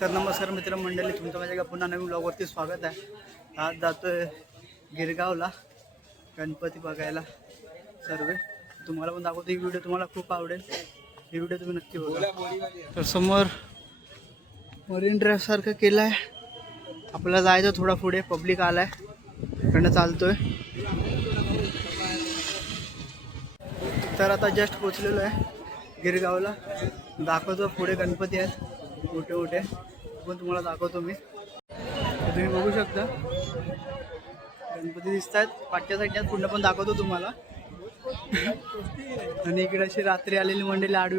तर नमस्कार मित्रमंडळी तुमचं माझ्या पुन्हा नवीन ब्लॉगवरती स्वागत आहे. आज आहे गिरगावला गणपती बघायला सर्व. तुम्हाला पण दाखवतो ही व्हिडिओ तुम्हाला खूप आवडेल. ही व्हिडिओ तुम्ही नक्की बघा. तर समोर मरीन ड्राईव्ह सारखं केलं आहे आपल्याला जायचं थोडा पुढे पब्लिक आलाय. इकडनं चालतोय. तर आता जस्ट पोचलेलो आहे गिरगावला. दाखवतो पुढे गणपती आहेत. मोठे मोठे पण तुम्हाला दाखवतो मी. तुम्ही बघू शकता. गणपती दिसत आहेत पाठच्या साईडच्या पुढे पण दाखवतो तुम्हाला. आणि इकडे अशी रात्री आलेली मंडळी आडवी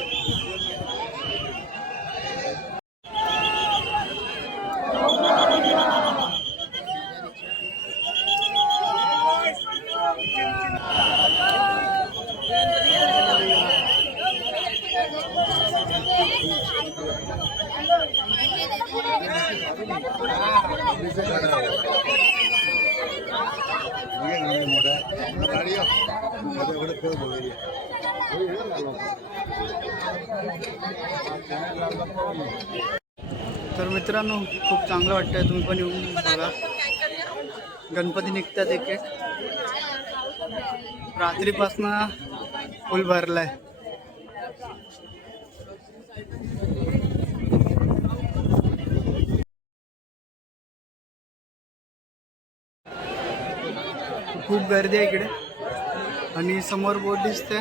तर मित्रांनो खूप चांगलं वाटतंय तुम्ही पण येऊन बघा. गणपती निघतात एक. एक रात्रीपासनं फुल भरलाय. गर्दी आहे इकडे. आणि समोर बोट दिसते.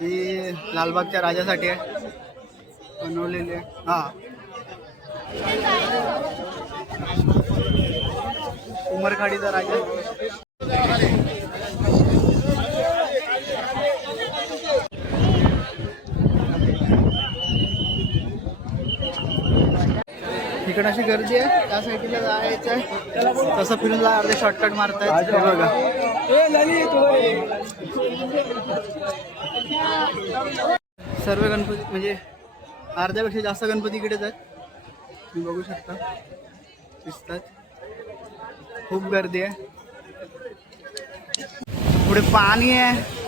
ही लालबागच्या राजासाठी आहे. बनवलेली आहे. हा. उमरखाडीचा राजा इकडे अशी गर्दी आहे. त्या साईडला जायचं आहे. तसं फिरून अर्धे शॉर्टकट मारतायत. हे बघा. सर्व गणपती म्हणजे अर्ध्यापेक्षा जास्त गणपती इकडेच आहेत. तुम्ही बघू शकता. दिसतात. खूप गर्दी आहे. पुढे पाणी आहे.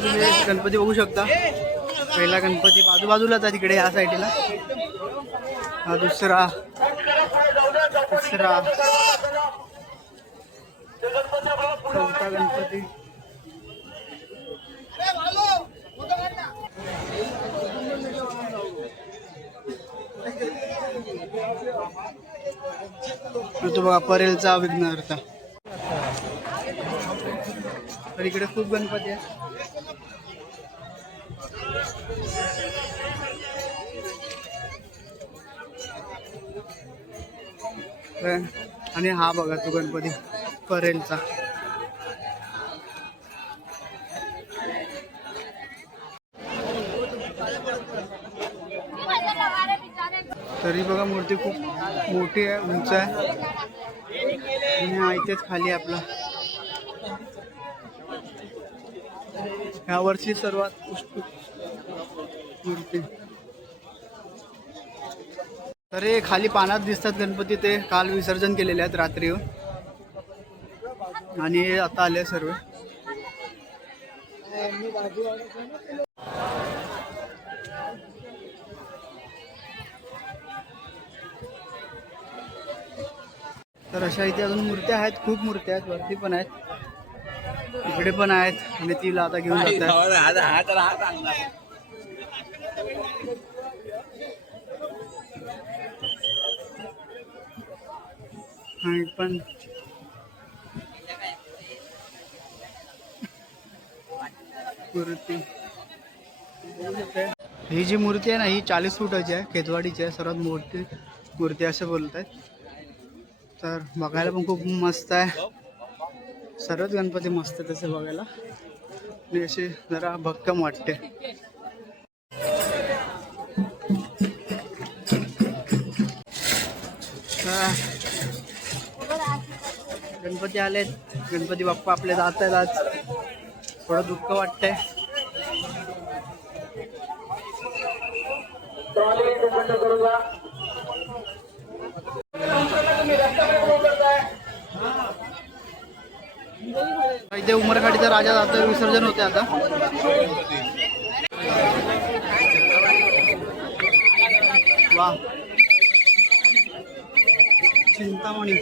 इथे तुम्ही गणपती बघू शकता. पहिला गणपती बाजूबाजूलाच आहे तिकडे या साईडला. हा दुसरा. तिसरा. चौथा गणपती. तो बघा परेलचा विघ्नहर्ता तर इकडे खूप गणपती आहे. आणि हा बघा तो गणपती परेलचा. तरी बघा मूर्ती खूप मोठी आहे उंच आहे. आणि हा इथेच खाली आहे आपला. ह्या वर्षी सर्वात तर हे खाली पाण्यात दिसतात गणपती ते काल विसर्जन केलेले आहेत रात्री आणि आता आले सर्व. तर अशा इथे अजून मूर्त्या आहेत खूप मूर्त्या आहेत वरती पण आहेत. इकडे पण आहेत आणि तिला आता घेऊन जात आणि पण मूर्ती. ही जी मूर्ती आहे ना ही चाळीस फुटाची आहे खेतवाडीची आहे सर्वात मोठी मूर्ती असं बोलत आहेत तर बघायला पण खूप मस्त आहे. सर्वच गणपती मस्त आहे तसे बघायला. मी अशी जरा भक्कम वाटते. तर गणपती आलेत. गणपती बाप्पा आपले जात आहेत आज. थोडं दुःख वाटतंय. इथे उमरखाडीचा राजा जातो विसर्जन होते आता. वा चिंतामणी.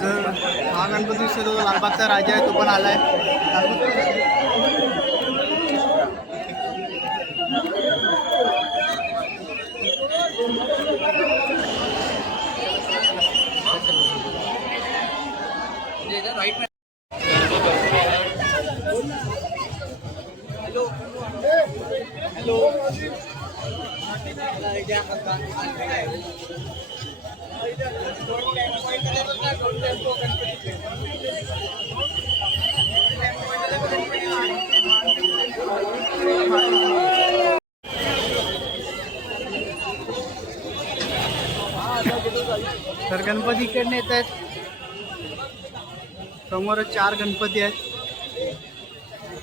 जर हा गणपती विसरतो लालबागचा राजा आहे तो पण आलाय तर गणपती इकडनं येत आहेत. समोर चार गणपती आहेत.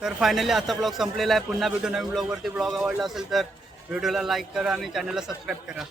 तर फायनली आजचा ब्लॉग संपलेला आहे. पुन्हा भेटू नवीन ब्लॉगवरती ब्लॉग आवडला असेल तर व्हिडिओला लाईक करा आणि चॅनलला सबस्क्राईब करा.